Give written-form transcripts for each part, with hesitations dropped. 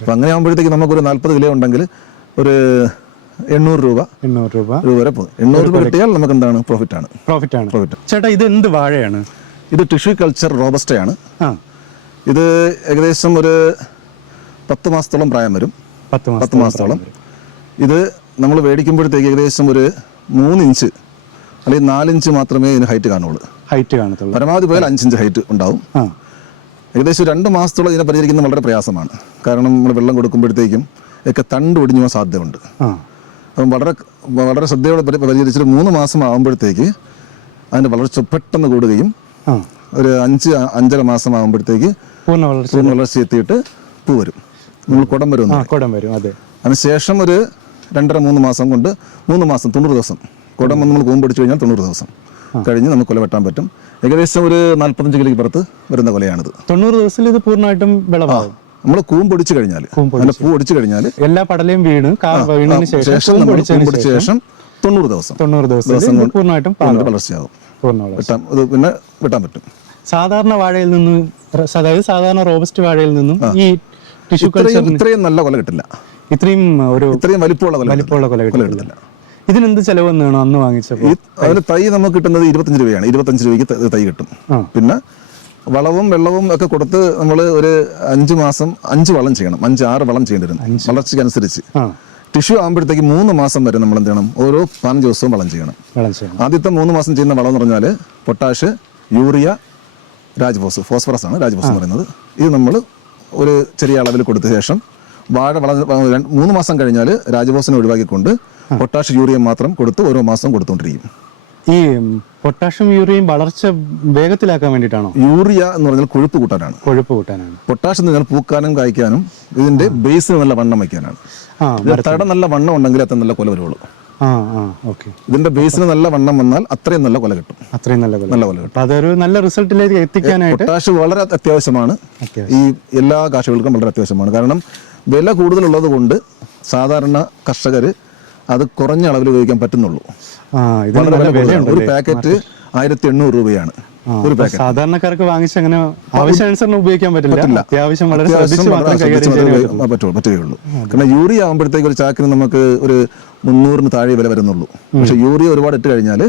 അപ്പോൾ അങ്ങനെ ആകുമ്പോഴത്തേക്ക് നമുക്കൊരു 40 കിലോ ഉണ്ടെങ്കിൽ ഒരു 800 രൂപ വരെ പോകും. 800 രൂപ കിട്ടിയാൽ നമുക്ക് എന്താണ് പ്രോഫിറ്റ്. ചേട്ടാ ഇത് എന്ത് വാഴയാണ്? ഇത് ടിഷ്യൂ കൾച്ചർ റോബസ്റ്റയാണ്. ഇത് ഏകദേശം ഒരു 10 മാസത്തോളം പ്രായം വരും. 10 മാസത്തോളം. ഇത് നമ്മൾ മേടിക്കുമ്പോഴത്തേക്ക് ഏകദേശം ഒരു 3 ഇഞ്ച് അല്ലെങ്കിൽ 4 ഇഞ്ച് മാത്രമേ ഇതിന് ഹൈറ്റ് കാണത്തുള്ളൂ. പരമാവധി പോയാൽ 5 ഇഞ്ച് ഹൈറ്റ് ഉണ്ടാവും. ഏകദേശം 2 മാസത്തോളം ഇതിനെ പരിചരിക്കുന്നത് വളരെ പ്രയാസമാണ്. കാരണം നമ്മൾ വെള്ളം കൊടുക്കുമ്പോഴത്തേക്കും ഒക്കെ തണ്ട് ഒടിഞ്ഞു പോകാൻ സാധ്യതയുണ്ട്. അപ്പം വളരെ ശ്രദ്ധയോടെ പരിചരിച്ചിട്ട് 3 മാസം ആകുമ്പോഴത്തേക്ക് അതിൻ്റെ വളർച്ച പെട്ടെന്ന് കൂടുകയും ഒരു 5-5.5 മാസം ആകുമ്പോഴത്തേക്ക് പൂർണ്ണ വളർച്ച എത്തിയിട്ട് പൂ വരും. നമ്മൾ കുടം വരും. അതിനുശേഷം ഒരു 2.5-3 മാസം കൊണ്ട് 3 മാസം 90 ദിവസം കുടം നമ്മൾ കൂമ്പ് പിടിച്ചു കഴിഞ്ഞാൽ 90 ദിവസം കഴിഞ്ഞ് നമുക്ക് കൊല വെട്ടാൻ പറ്റും. ഏകദേശം ഒരു 45 കിലോയ്ക്ക് പുറത്ത് വരുന്ന കൊലയാണിത്. 90 ദിവസത്തിൽ ഇത് പൂർണ്ണമായിട്ടും വിളവാകും. നമ്മൾ കൂമ്പ് ഒടിച്ചു കഴിഞ്ഞാൽ പൂ ഒടിച്ചു കഴിഞ്ഞാൽ എല്ലാ പടലയും വീണതിന് ശേഷം ശേഷം 90 ദിവസം പൂർണ്ണമായിട്ടും വളർച്ചയാകും. പിന്നെ വെട്ടാൻ പറ്റും. സാധാരണ വാഴയിൽ നിന്നും, അതായത് സാധാരണ റോബസ്റ്റ് വാഴയിൽ നിന്നും ഈ ടിഷ്യൂ കൾച്ചർ ഇത്രയും നല്ല കൊല കിട്ടില്ല. ഇത്രയും വലിപ്പമുള്ള കൊല കിട്ടില്ല. ഇതിനെന്ത് ചെലവെന്നാണ് അന്ന് വാങ്ങിച്ചപ്പോൾ? അതിന് തൈ നമുക്ക് കിട്ടുന്നത് 25 രൂപയാണ്. 25 രൂപയ്ക്ക് തൈ കിട്ടും. പിന്നെ വളവും വെള്ളവും ഒക്കെ കൊടുത്ത് നമ്മൾ ഒരു 5 മാസം 5 വളം ചെയ്യണം. 5-6 വളം ചെയ്യേണ്ടി വരും വളർച്ചയ്ക്ക് അനുസരിച്ച്. ടിഷ്യൂ ആകുമ്പോഴത്തേക്ക് 3 മാസം വരെ നമ്മൾ എന്ത് ചെയ്യണം? ഓരോ 15 ദിവസവും വളം ചെയ്യണം. ആദ്യത്തെ 3 മാസം ചെയ്യുന്ന വളം എന്ന് പറഞ്ഞാൽ പൊട്ടാഷ്, യൂറിയ, ഫോസ്ഫറസ് ആണ് രാജ്ഫോസ് എന്ന് പറയുന്നത്. ഇത് നമ്മൾ ഒരു ചെറിയ അളവിൽ കൊടുത്ത ശേഷം വാഴ 3 മാസം കഴിഞ്ഞാൽ രാജ്ഫോസിനെ ഒഴിവാക്കിക്കൊണ്ട് പൊട്ടാഷ്, യൂറിയ മാത്രം കൊടുത്ത് ഓരോ മാസം കൊടുത്തുകൊണ്ടിരിക്കും. ഈ പൊട്ടാഷ്യം യൂറിയയും വളർച്ച വേഗത്തിലാക്കാൻ വേണ്ടിയിട്ടാണോ? യൂറിയ എന്ന് പറഞ്ഞാൽ കൊഴുപ്പ് കൂട്ടാനാണ്. പൊട്ടാഷ് എന്ന് പറഞ്ഞാൽ പൂക്കാനും കായ്ക്കാനും ഇതിന്റെ ബേസ് നല്ല വണ്ണം വയ്ക്കാനാണ്. തട നല്ല വണ്ണം ഉണ്ടെങ്കിൽ അത്ര നല്ല കൊല വരുള്ളൂ. ഇതിന്റെ ബേസിന് നല്ല വണ്ണം വന്നാൽ അത്രയും നല്ല കൊല കിട്ടും. അതൊരു നല്ല റിസൾട്ടിലേക്ക് എത്തിക്കാനായിട്ട് പൊട്ടാഷ് വളരെ അത്യാവശ്യമാണ്. ഈ എല്ലാ കാർഷികൾക്കും വളരെ അത്യാവശ്യമാണ്. കാരണം വില കൂടുതലുള്ളത് കൊണ്ട് സാധാരണ കർഷകർ അത് കുറഞ്ഞ അളവിൽ ഉപയോഗിക്കാൻ പറ്റുന്നുള്ളൂ. ഒരു പാക്കറ്റ് 1800 രൂപയാണ് ഒരു പാക്കറ്റ്. സാധാരണക്കാർക്ക് വാങ്ങിച്ച് അങ്ങനെ ആവശ്യാനുസരണം ഉപയോഗിക്കാൻ പറ്റില്ല. അത്യാവശ്യം പറ്റുകയുള്ളൂ. കാരണം യൂറിയ ആകുമ്പോഴത്തേക്ക് ഒരു ചാക്കിന് നമുക്ക് ഒരു 300 താഴെ വില വരുന്നുള്ളൂ. പക്ഷെ യൂറിയ ഒരുപാട് ഇട്ട് കഴിഞ്ഞാൽ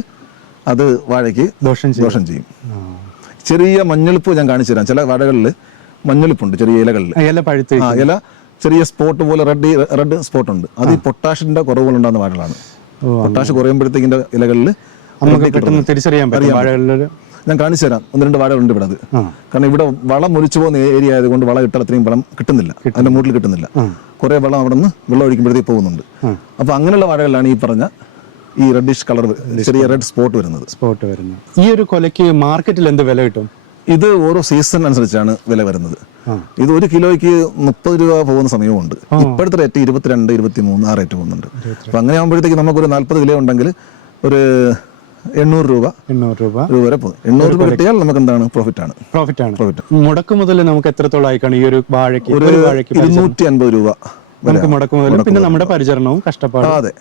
അത് വാഴയ്ക്ക് ദോഷം ചെയ്യും. ചെറിയ മഞ്ഞളിപ്പ് ഞാൻ കാണിച്ചു തരാം. ചില വാഴകളിൽ മഞ്ഞളിപ്പുണ്ട് ചെറിയ ഇലകളിൽ. ഇല ചെറിയ സ്പോട്ട് പോലെ റെഡ് സ്പോട്ട് ഉണ്ട്. അത് ഈ പൊട്ടാഷിന്റെ കുറവുകളുണ്ടാകുന്ന വാഴകളാണ്. പൊട്ടാഷ് കുറയുമ്പോഴത്തേക്കിന്റെ ഇലകളിൽ തിരിച്ചറിയാൻ പറ്റും. ഞാൻ കാണിച്ചു തരാം. 1-2 വാഴകളുണ്ട് ഇവിടെ. അത് കാരണം ഇവിടെ വളം ഒലിച്ചു പോകുന്ന ഏരിയ ആയതുകൊണ്ട് വളം ഇട്ടാൽ അത്രയും വളം കിട്ടുന്നില്ല. അതിന്റെ മൂട്ടിൽ കിട്ടുന്നില്ല. കുറെ വെള്ളം അവിടെ നിന്ന് വെള്ളം ഒഴിക്കുമ്പോഴത്തേക്ക് പോകുന്നുണ്ട്. അപ്പൊ അങ്ങനെയുള്ള വാഴകളിലാണ് ഈ പറഞ്ഞ ഈ റെഡിഷ് കളർ ചെറിയ റെഡ് സ്പോട്ട് വരുന്നത്. ഈ ഒരു കൊലയ്ക്ക് മാർക്കറ്റിൽ എന്ത് വില കിട്ടും? ഇത് ഓരോ സീസൺ അനുസരിച്ചാണ് വില വരുന്നത്. ഇത് 1 കിലോയ്ക്ക് 30 രൂപ പോകുന്ന സമയമുണ്ട്. ഇപ്പോഴത്തെ റേറ്റ് 22, 23 ആ റേറ്റ് പോകുന്നുണ്ട്. അപ്പൊ അങ്ങനെ ആകുമ്പോഴത്തേക്ക് നമുക്കൊരു 40 കിലോ ഉണ്ടെങ്കിൽ ഒരു 800 രൂപ വരെ പോകും. 800 രൂപ കിട്ടിയാൽ നമുക്ക് എന്താണ് പ്രോഫിറ്റ്. മുടക്ക് മുതൽ നമുക്ക് എത്രത്തോളം ആയിക്കാണ് ഈ ഒരു വാഴയ്ക്ക്? 250 രൂപ മുടക്ക് മുതൽ, പിന്നെ നമ്മുടെ പരിചരണവും കഷ്ടപ്പാടും. അതെ,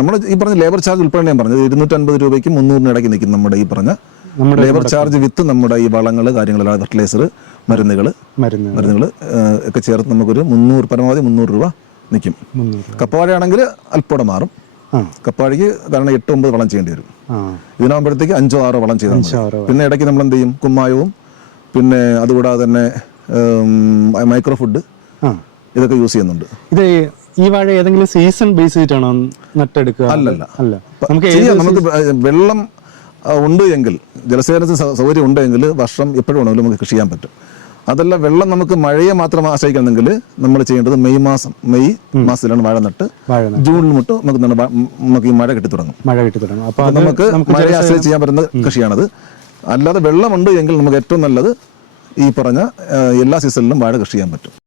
നമ്മൾ ഈ പറഞ്ഞ ലേബർ ചാർജ് ഉൾപ്പെടെ ഞാൻ പറഞ്ഞത് 250 രൂപയ്ക്ക് 300 ഇടയ്ക്ക് നിൽക്കും നമ്മുടെ ഈ പറഞ്ഞ ലേബർ ചാർജ് വിത്ത് നമ്മുടെ ഈ വളങ്ങൾ, കാര്യങ്ങൾ, ഫെർട്ടിലൈസർ, മരുന്നുകൾ ഒക്കെ ചേർത്ത് നമുക്കൊരു 300, പരമാവധി 300 രൂപ നിൽക്കും. കപ്പവാഴയാണെങ്കിൽ അല്പോടെ മാറും. കപ്പവാഴയ്ക്ക് കാരണം 8-9 വളം ചെയ്യേണ്ടി വരും. ഇതിനാകുമ്പോഴത്തേക്ക് 5-6 വളം ചെയ്താൽ. പിന്നെ ഇടയ്ക്ക് നമ്മൾ എന്ത് ചെയ്യും? കുമ്മായവും പിന്നെ അതുകൂടാതെ തന്നെ മൈക്രോ ഫുഡ് ഇതൊക്കെ യൂസ് ചെയ്യുന്നുണ്ട്. ഇത് ഈ വാഴ ഏതെങ്കിലും സീസൺ ബേസ് ചെയ്തിട്ടാണോ നട്ടെടുക്കുക? അല്ല. നമുക്ക് വെള്ളം ഉണ്ട് എങ്കിൽ, ജലസേചന സൗകര്യം ഉണ്ടെങ്കിൽ വർഷം എപ്പോഴും വേണമെങ്കിലും നമുക്ക് കൃഷി ചെയ്യാൻ പറ്റും. അതല്ല, വെള്ളം നമുക്ക് മഴയെ മാത്രം ആശ്രയിക്കണമെങ്കിൽ നമ്മൾ ചെയ്യേണ്ടത് മെയ് മാസത്തിലാണ് വാഴ നട്ട് ജൂണിൽ മുട്ട് നമുക്ക് ഈ മഴ കിട്ടി തുടങ്ങും. അപ്പോൾ നമുക്ക് മഴയെ ആശ്രയിച്ച് ചെയ്യാൻ പറ്റുന്ന കൃഷിയാണത്. അല്ലാതെ വെള്ളമുണ്ട് എങ്കിൽ നമുക്ക് ഏറ്റവും നല്ലത് ഈ പറഞ്ഞ എല്ലാ സീസണിലും വാഴ കൃഷി ചെയ്യാൻ പറ്റും.